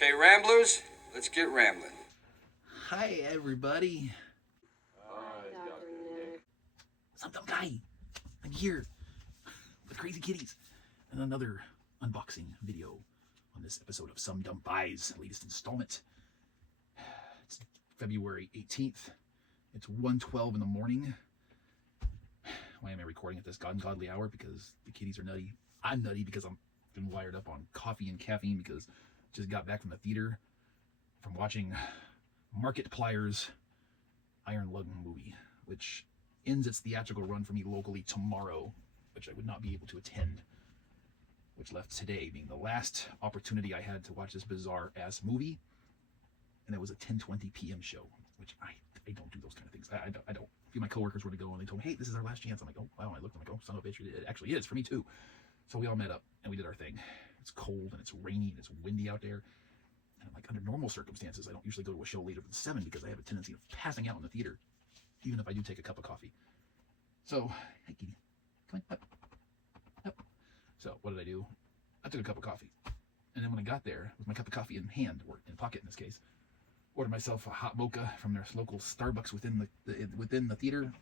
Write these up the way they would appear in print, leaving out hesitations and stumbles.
Okay, Ramblers, let's get rambling. Hi, everybody. Hi, Dr. Nick. I'm Dumb Guy. I'm here with Crazy Kitties and another unboxing video on this episode of SumDumBuys, latest installment. It's February 18th. It's 1:12 in the morning. Why am I recording at this ungodly hour? Because the kitties are nutty. I'm nutty because I'm been wired up on coffee and caffeine because I just got back from the theater from watching Markiplier's Iron Lung movie, which ends its theatrical run for me locally tomorrow, which I would not be able to attend, which left today being the last opportunity I had to watch this bizarre ass movie. And it was a 10:20 p.m. show, which I don't do those kind of things. I don't. A few of my coworkers were to go and they told me, hey, this is our last chance. I'm like, oh wow. I looked, I'm like, oh son of a bitch, it actually is for me too. So we all met up and we did our thing. It's cold and it's rainy and it's windy out there. And like under normal circumstances, I don't usually go to a show later than 7 because I have a tendency of passing out in the theater, even if I do take a cup of coffee. So, hey kitty, come on, up. So what did I do? I took a cup of coffee. And then when I got there, with my cup of coffee in hand, or in pocket in this case, ordered myself a hot mocha from their local Starbucks within the theater.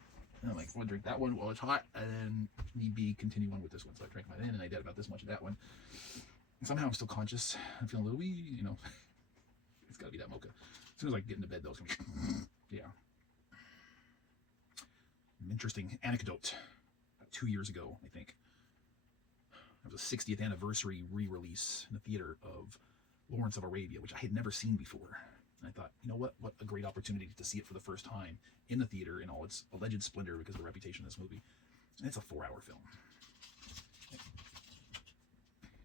And I'm like, I'll drink that one while it's hot, and then need be continue on with this one. So I drank mine in, and I did about this much of that one. And somehow I'm still conscious. I'm feeling a little wee, you know. It's got to be that mocha. As soon as I get into bed, though, it's going to be, yeah. An interesting anecdote. About 2 years ago, I think, there was a 60th anniversary re-release in the theater of Lawrence of Arabia, which I had never seen before. And I thought, you know what a great opportunity to see it for the first time in the theater in all its alleged splendor because of the reputation of this movie. And it's a 4-hour film.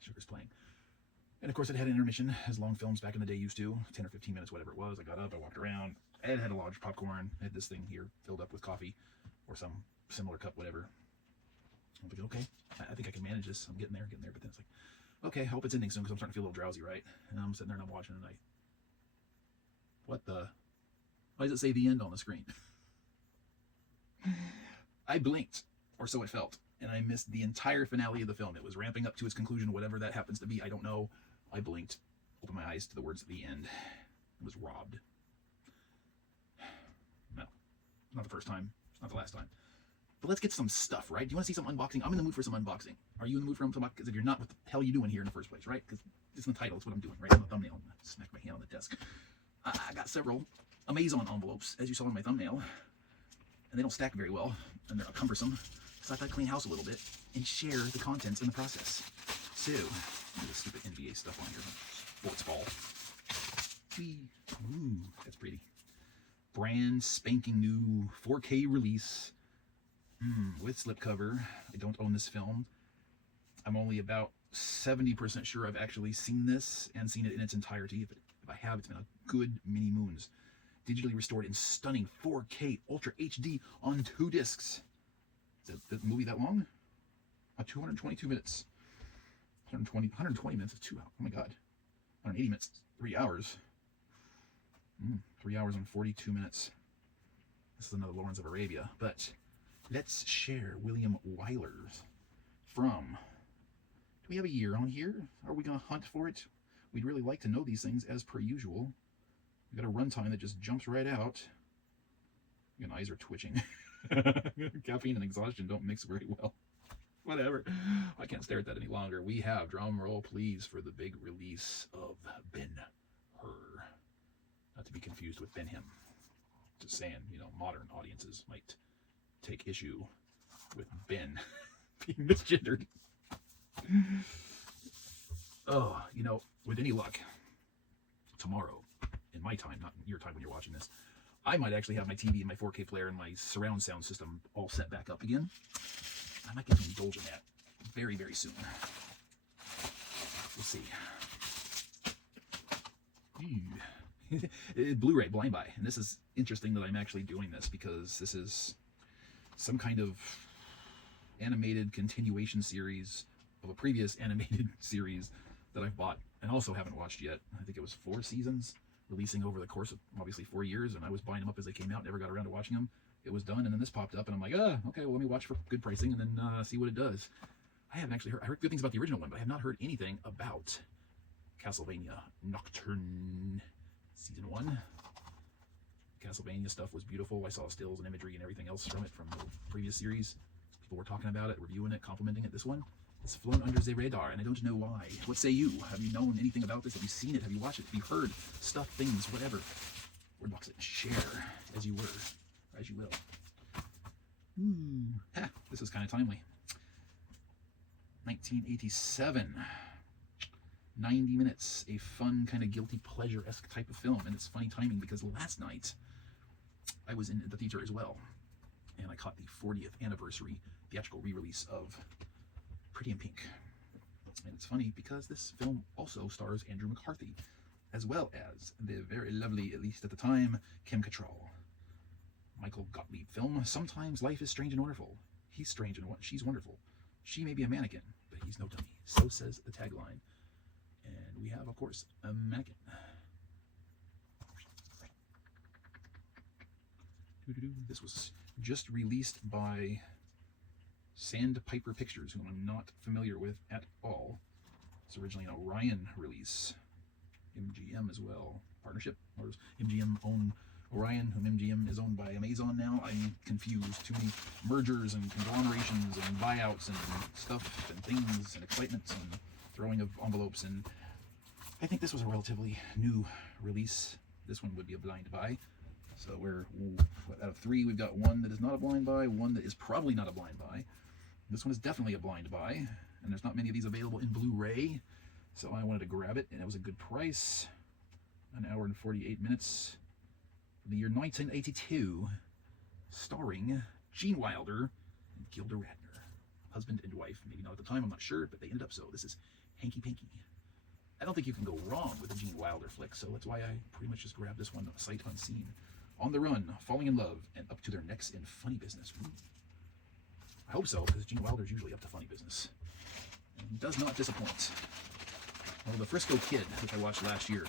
Sugar's playing. And of course it had an intermission, as long films back in the day used to, 10 or 15 minutes, whatever it was. I got up, I walked around, I had a large popcorn, I had this thing here filled up with coffee, or some similar cup, whatever. I'm like, okay, I think I can manage this. I'm getting there, but then it's like, okay, I hope it's ending soon because I'm starting to feel a little drowsy, right? And I'm sitting there and I'm watching and why does it say the end on the screen? I blinked, or so it felt, and I missed the entire finale of the film. It was ramping up to its conclusion, whatever that happens to be, I don't know. I blinked, opened my eyes to the words at the end. I was robbed. No, not the first time, it's not the last time. But let's get some stuff, right? Do you want to see some unboxing? I'm in the mood for some unboxing. Are you in the mood for some unboxing? Because if you're not, what the hell are you doing here in the first place, right? Because it's in the title, it's what I'm doing, right? On the thumbnail. I'm going to smack my hand on the desk. I got several Amazon envelopes, as you saw in my thumbnail. And they don't stack very well, and they're cumbersome. So I thought I'd clean house a little bit and share the contents in the process. So, the stupid NBA stuff on here. Sports ball. Ooh, that's pretty. Brand spanking new 4K release with slipcover. I don't own this film. I'm only about 70% sure I've actually seen this and seen it in its entirety. If I have, it's been a good many moons. Digitally restored in stunning 4K Ultra HD on 2 discs. Is the movie that long? 222 minutes. 120 minutes of 2 hours. Oh my god. 180 minutes, 3 hours. 3 hours and 42 minutes. This is another Lawrence of Arabia. But let's share William Wyler's from... Do we have a year on here? Are we going to hunt for it? We'd really like to know these things as per usual. We've got a runtime that just jumps right out. Your eyes are twitching. Caffeine and exhaustion don't mix very well. Whatever. I can't stare at that any longer. We have, drum roll please, for the big release of Ben-Hur. Not to be confused with Ben-Him. Just saying, modern audiences might take issue with Ben being misgendered. Oh, with any luck, tomorrow, in my time, not in your time when you're watching this, I might actually have my TV and my 4K player and my surround sound system all set back up again. I might get to indulge in that very, very soon. We'll see. Blu-ray blind buy. And this is interesting that I'm actually doing this because this is some kind of animated continuation series of a previous animated series that I've bought and also haven't watched yet. I think it was 4 seasons releasing over the course of obviously 4 years, and I was buying them up as they came out, never got around to watching them. It was done, and then this popped up, and I'm like, okay, well, let me watch for good pricing and then see what it does. I haven't actually heard good things about the original one, but I have not heard anything about Castlevania Nocturne Season 1. Castlevania stuff was beautiful. I saw stills and imagery and everything else from it from the previous series. People were talking about it, reviewing it, complimenting it. This one, it's flown under the radar, and I don't know why. What say you? Have you known anything about this? Have you seen it? Have you watched it? Have you heard stuff, things, whatever? Wordbox it. Share as you were, or as you will. This is kind of timely. 1987. 90 minutes. A fun, kind of guilty pleasure-esque type of film. And it's funny timing because last night I was in the theater as well. And I caught the 40th anniversary theatrical re-release of Pretty in Pink. And it's funny because this film also stars Andrew McCarthy, as well as the very lovely, at least at the time, Kim Cattrall. Michael Gottlieb film. Sometimes life is strange and wonderful. He's strange and she's wonderful. She may be a mannequin, but he's no dummy. So says the tagline. And we have, of course, a mannequin. This was just released by Sandpiper Pictures, whom I'm not familiar with at all. It's originally an Orion release. MGM as well. Partnership? Or does MGM own Orion, whom MGM is owned by Amazon now? I'm confused. Too many mergers and conglomerations and buyouts and stuff and things and excitements and throwing of envelopes. And I think this was a relatively new release. This one would be a blind buy. So we're, out of 3, we've got 1 that is not a blind buy, 1 that is probably not a blind buy. This one is definitely a blind buy, and there's not many of these available in Blu-ray, so I wanted to grab it, and it was a good price. 1 hour and 48 minutes. The year 1982, starring Gene Wilder and Gilda Radner. Husband and wife, maybe not at the time, I'm not sure, but they ended up so. This is Hanky Panky. I don't think you can go wrong with a Gene Wilder flick, so that's why I pretty much just grabbed this one sight unseen. On the run, falling in love, and up to their necks in funny business. I hope so, because Gene Wilder's usually up to funny business. And does not disappoint. Well, The Frisco Kid, which I watched last year,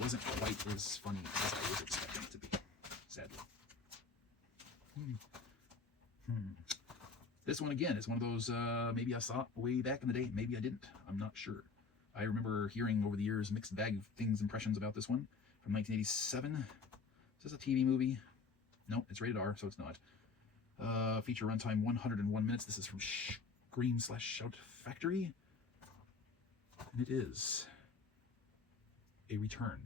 wasn't quite as funny as I was expecting it to be, sadly. This one, again, is one of those, maybe I saw it way back in the day, maybe I didn't. I'm not sure. I remember hearing over the years mixed bag of things, impressions about this one from 1987. Is this a TV movie? No, it's rated R, so it's not. Feature runtime 101 minutes. This is from Scream/Shout Factory. And it is a return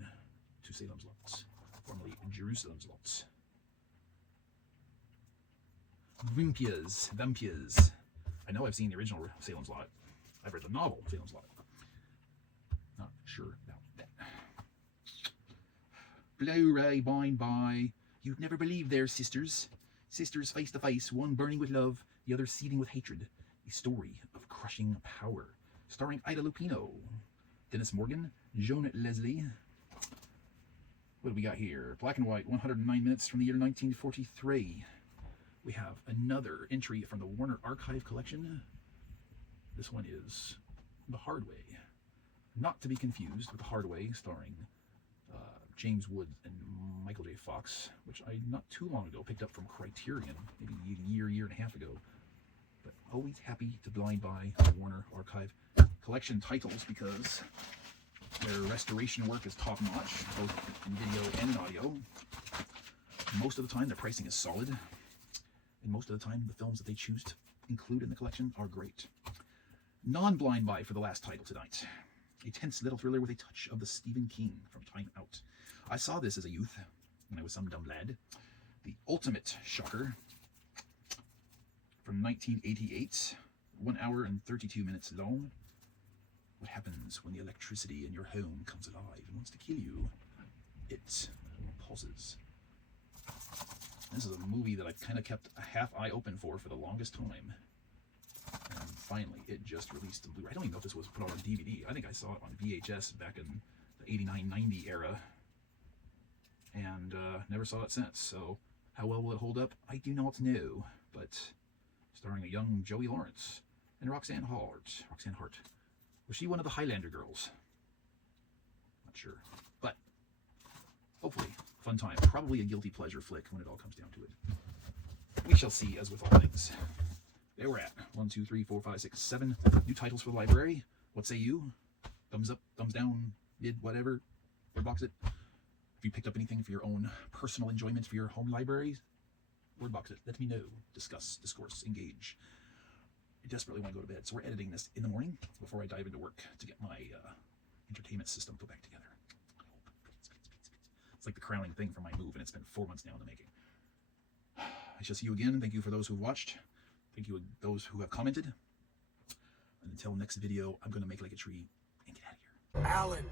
to Salem's Lot, formerly Jerusalem's Lot. Vampires. I know I've seen the original Salem's Lot. I've read the novel Salem's Lot. Not sure about that. Blu-ray bind by. You'd never believe their sisters. Sisters face to face, one burning with love, the other seething with hatred. A story of crushing power. Starring Ida Lupino, Dennis Morgan, Joan Leslie. What do we got here? Black and white, 109 minutes from the year 1943. We have another entry from the Warner Archive Collection. This one is The Hard Way. Not to be confused with The Hard Way, starring James Woods and Michael J. Fox, which I not too long ago picked up from Criterion, maybe a year and a half ago. But always happy to blind buy the Warner Archive Collection titles because their restoration work is top-notch, both in video and in audio. Most of the time, their pricing is solid, and most of the time, the films that they choose to include in the collection are great. Non-blind buy for the last title tonight. A tense little thriller with a touch of the Stephen King from Time Out. I saw this as a youth when I was some dumb lad. The Ultimate Shocker from 1988, 1 hour and 32 minutes long. What happens when the electricity in your home comes alive and wants to kill you? It pauses. This is a movie that I kind of kept a half eye open for the longest time. And finally, it just released in Blu-ray. I don't even know if this was put on DVD. I think I saw it on VHS back in the 89-90 era. And never saw it since. So how well will it hold up? I do not know. But starring a young Joey Lawrence and Roxanne Hart. Was she one of the Highlander girls? Not sure. But hopefully, fun time. Probably a guilty pleasure flick when it all comes down to it. We shall see, as with all things. There we're at. 1, 2, 3, 4, 5, 6, 7 new titles for the library. What say you? thumbs up, thumbs down, mid, whatever. Word box it. If you picked up anything for your own personal enjoyment for your home libraries, word box it. Let me know. Discuss, discourse, engage. I desperately want to go to bed, so we're editing this in the morning before I dive into work to get my entertainment system put back together. I hope. It's like the crowning thing for my move, and it's been 4 months now in the making. I shall see you again. Thank you for those who've watched. Thank you those who have commented. And until next video, I'm going to make like a tree and get out of here. Alan,